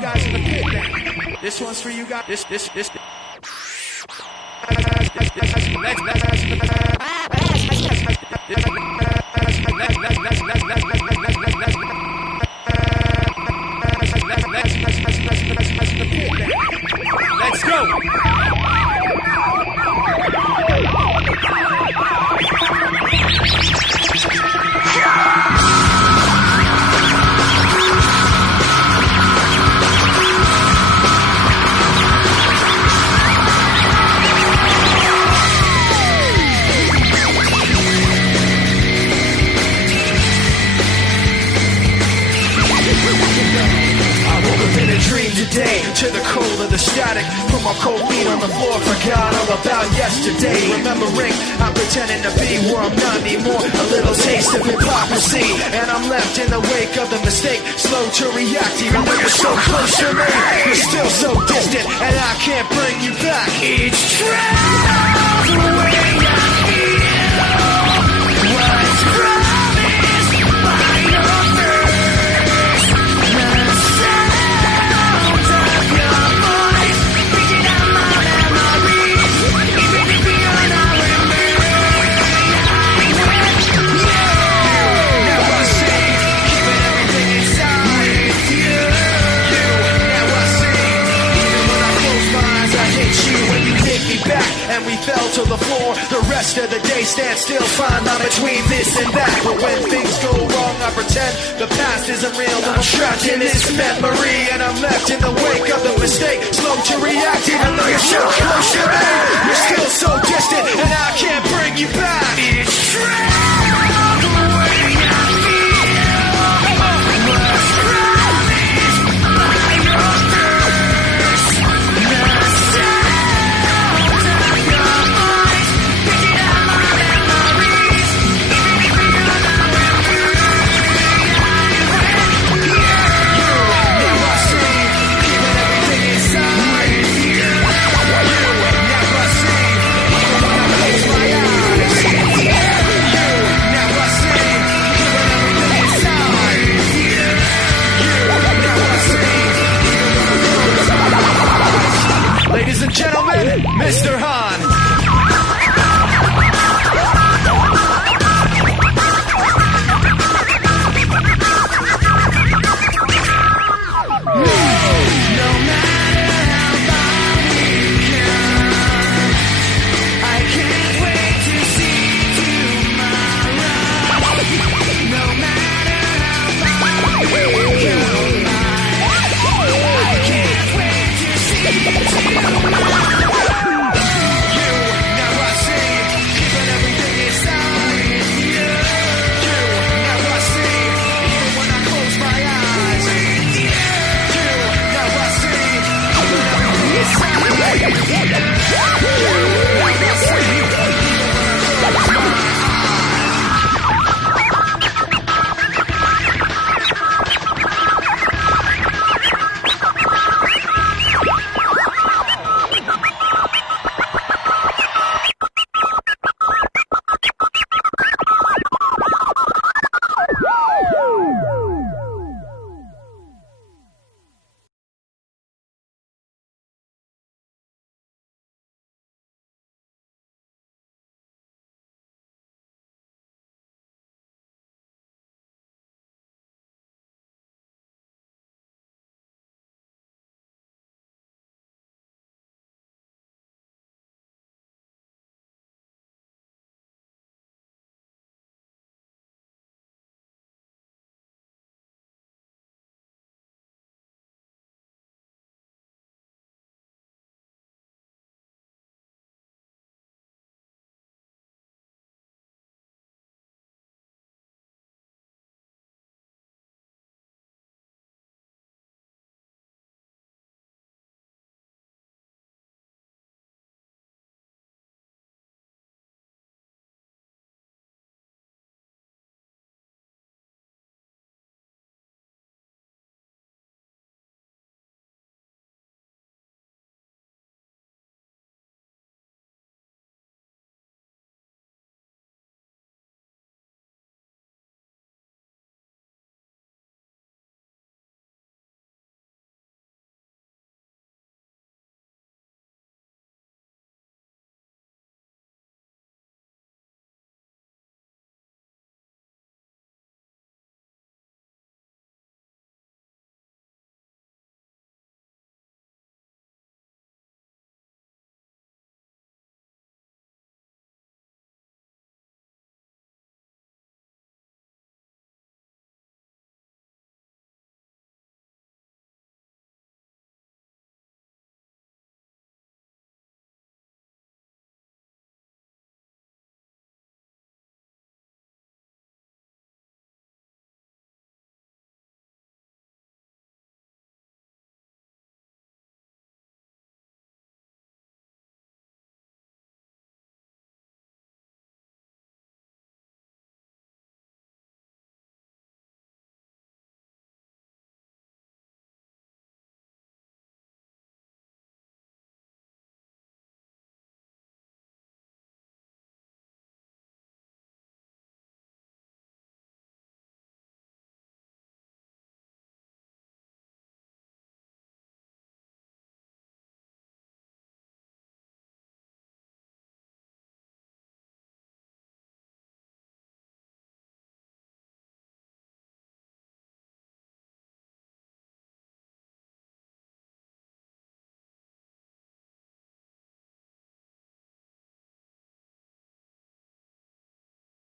guys in the pit then. This one's for you guys. This. Let's go. Today, to the cold of the static, put my cold feet on the floor, forgot all about yesterday. Remembering, I'm pretending to be where I'm not anymore. A little taste of hypocrisy, and I'm left in the wake of the mistake, slow to react. Even though you're so close to me, you're still so distant, and I can't bring you back. Each trail, the way I feel was promised by your first. And we fell to the floor. The rest of the day stands still, fine. I'm between this and that. But when things go wrong, I pretend the past isn't real. I'm trapped in this memory, and I'm left in the wake of the mistake, slow to react, even though you're so